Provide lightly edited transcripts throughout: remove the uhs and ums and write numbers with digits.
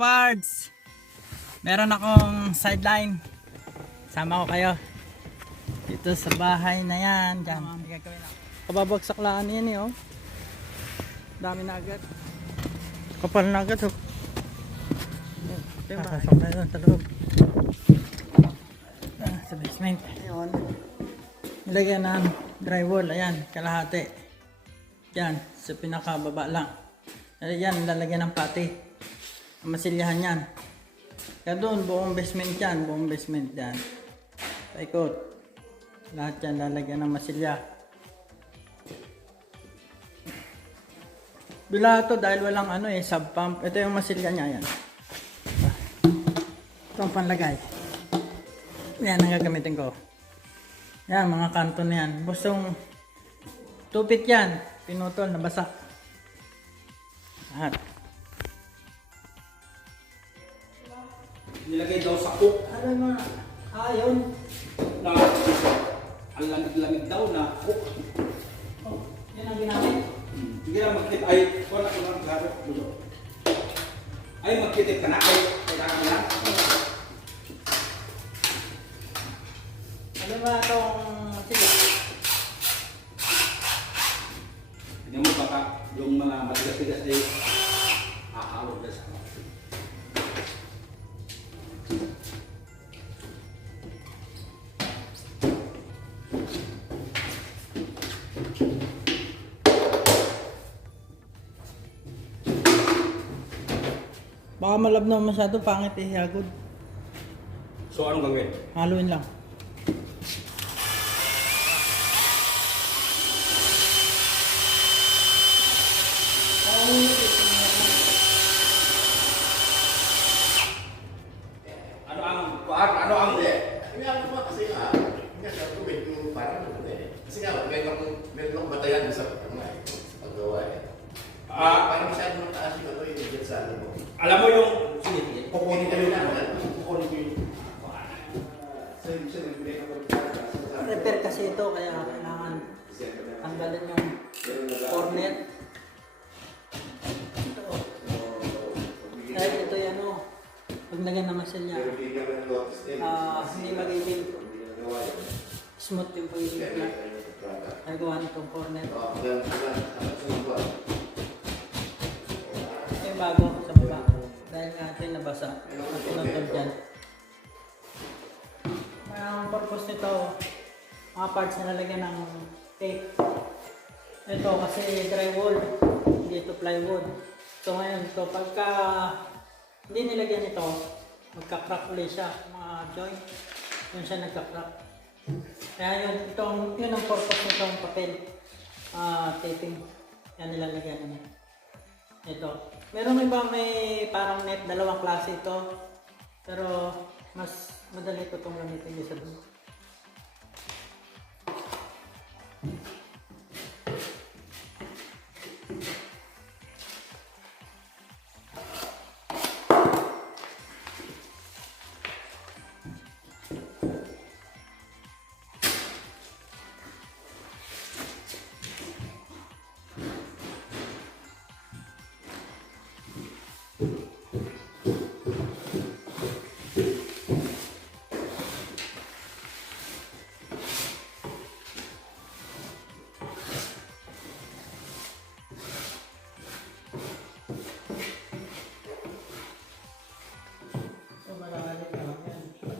kabards, meron akong sideline. Sama ko kayo dito sa bahay na yan. Diyan. Kababagsak laan yan eh, oh. Dami na agad. Kapal na agad, oh. Pasok na yun sa loob. Sa basement. Ayun. Nilagyan ng drywall. Ayan, kalahati. Yan, sa pinakababa lang. Yan, lalagyan ng pati. Masilyahan yan. Kaya doon, buong basement yan. Buong basement yan. Paikot. Lahat yan lalagyan ng masilya. Bila ito dahil walang sub pump. Ito yung masilya niya yan. Ito ang panlagay. Yan ang gagamitin ko. Yan, mga kanto na yan. Bustong tupit yan. Pinutol, nabasak. Lahat. Nilagay daw sa cook. Ano na? Yun. Na, ang lamig-lamig daw na cook. Oh, yan ang ginamit. Hindi lang magkitip. Ay, wala ko lang garo. Ay, magkitip ka na. Ay, kailangan lang. Ano ba itong sige? Hindi mo baka yung mga matigas-tigas ay ahawag na sa Baka malabnaw masyado, pangit eh, hagod. So, anong gagawin? Haluin lang. Ano ang Hindi ako ba kasi hindi siya tubig yung parang kasi nga meron akong batayan sa paggawa eh. Parang masyado mataas yung yung sa ano mo. alam mo yung sige, kukunin ko yung kukunin ko yung Repair kasi ito, kaya kailangan tanggalin yung cornet. Ito. Dahil ito yan pag lagyan naman siya hindi magiging smooth yung pag-isip na nagawa na itong cornet. Ito yung bago sa baba dahil nga ito yung nabasa at pinutol dyan. Ang purpose nito, mga parts na lalagyan ng tape. Ito kasi drywall, hindi ito plywood. So ngayon ito, pagka hindi nilagyan ito, magka-crack ulit siya, mga joint. Yun siya nagka-crack. Kaya yun ang purpose nitong papel. Taping. Yan nilalagyan naman. Ito. Meron iba may parang net, dalawang klase ito. Pero mas madali ko itong gamitin isa doon.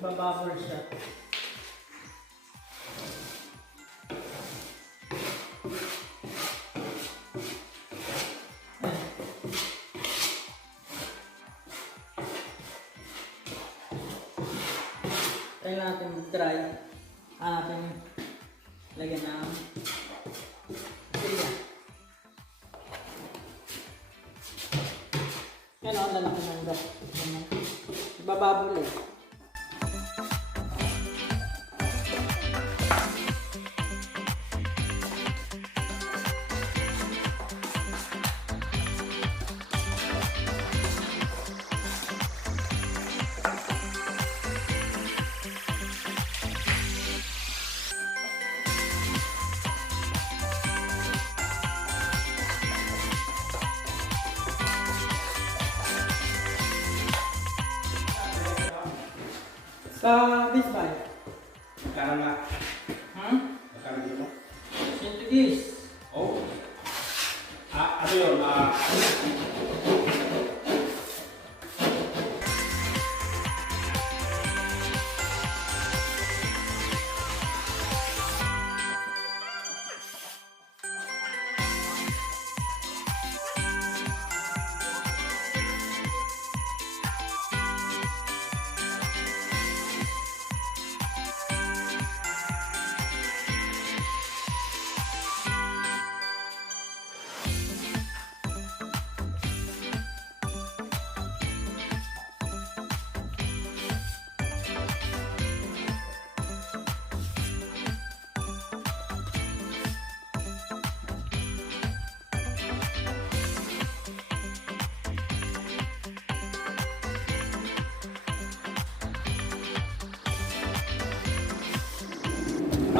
Magbabubble siya. Tayo natin dry. Natin lagyan ng silya. Yan ang lalaki ng gas. Magbabubble eh. Sa Best Buy. Magkano na? Hmm? Magkano dito? 110. Oh. Ano yun?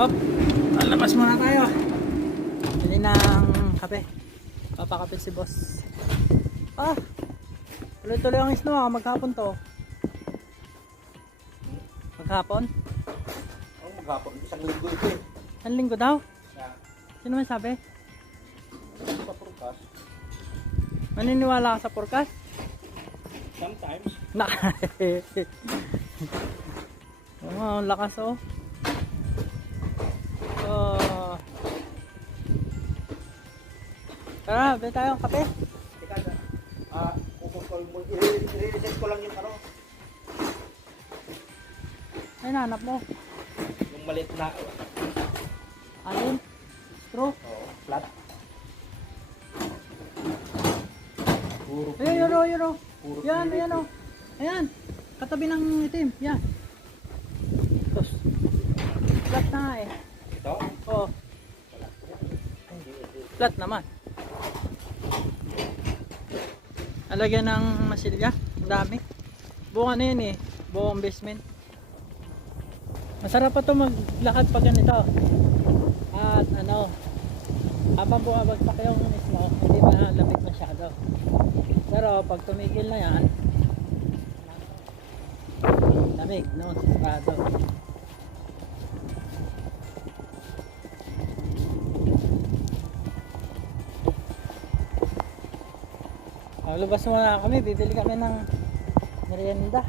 Hop, lalabas muna tayo. Bili ng kape. Papakape si boss. Tuloy-tuloy ang isno. Maghapon to. Maghapon? Maghapon. Isang linggo ito eh. Isang linggo daw? Yeah. Sino may sabi? Sa prutas. Maniniwala ka sa forecast? Sometimes. Ang lakas oh. Tara, bili tayo ng kape. Teka, i-reset ko lang yung ano. Ay, nahanap mo. Yung maliit na. Alin? Straw? Oo, flat. Puro Ayun, yun o. Puro Yan, pilit. ayan o. Ayan. Katabi ng itim. Yan. Tapos. Flat na nga eh. Ito? Oo. Flat naman. Alagyan ng masilya. Ang dami. Buong ano yun eh. Buong basement. Masarap pa ito maglakad pag ganito. At ano, habang bumabagsak yung ismo, hindi ba lamig masyado. Pero pag tumigil na yan, lamig, no? Sigurado. Lubas muna kami, bibili kami ng merienda.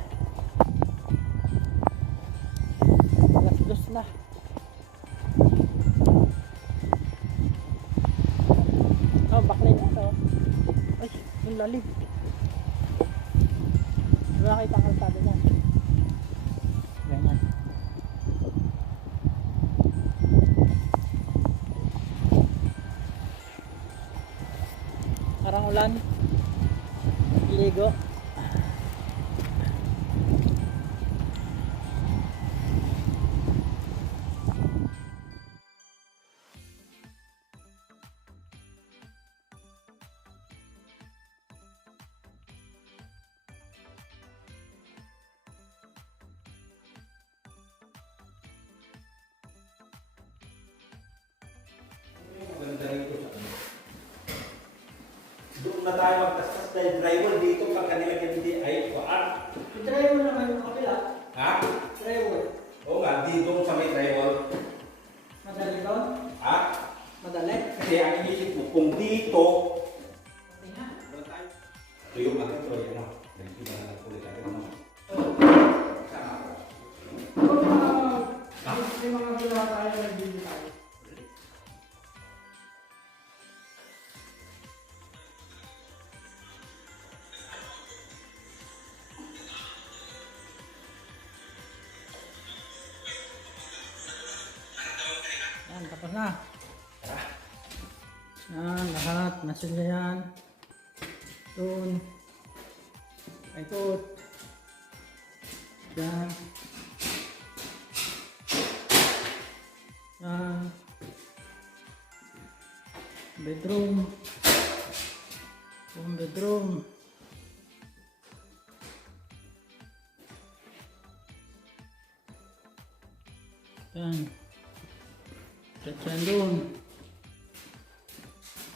Alas 2 na. Oh, backlight na ito. Ay, yung lalim. Hindi makita ang kalsada niya. Ganyan. Parang ulan. Ligo. Maganda rin ito sa ano. Doon na tayo magtastas dahil drywall dito pag kanila hindi ay kuhaan. I-drywall naman yung kapila. Ha? Drywall. Oo nga, dito sa may drywall. Madali doon? Ha? Madali? Kasi ang inisip ko, kung dito, Kasi nga. doon tayo. Ito yung akin to, yan o. Nagkita na lang ulit natin ano. Sama ko. May mga ginawa tayo na hindi tayo. Yan, tapos na. Yan, lahat. Nasilya yan. Doon. Ikot. Yan. Yan. Bedroom. Buong bedroom. Yan. Yan doon.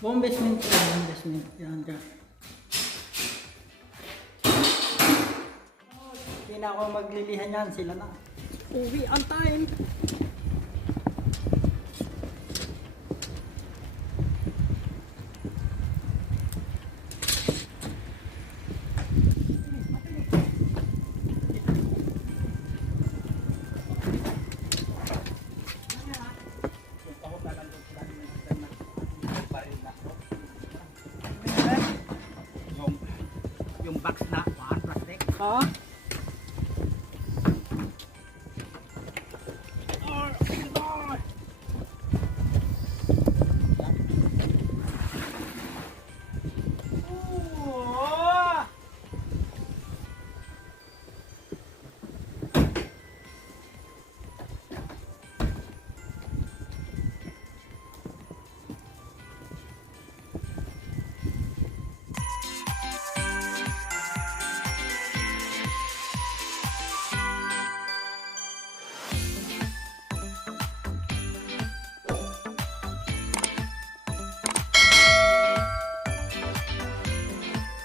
Buong basement. Buong basement. Yan dyan. Hindi na ako maglilihan yan. Sila na. Uwi on time.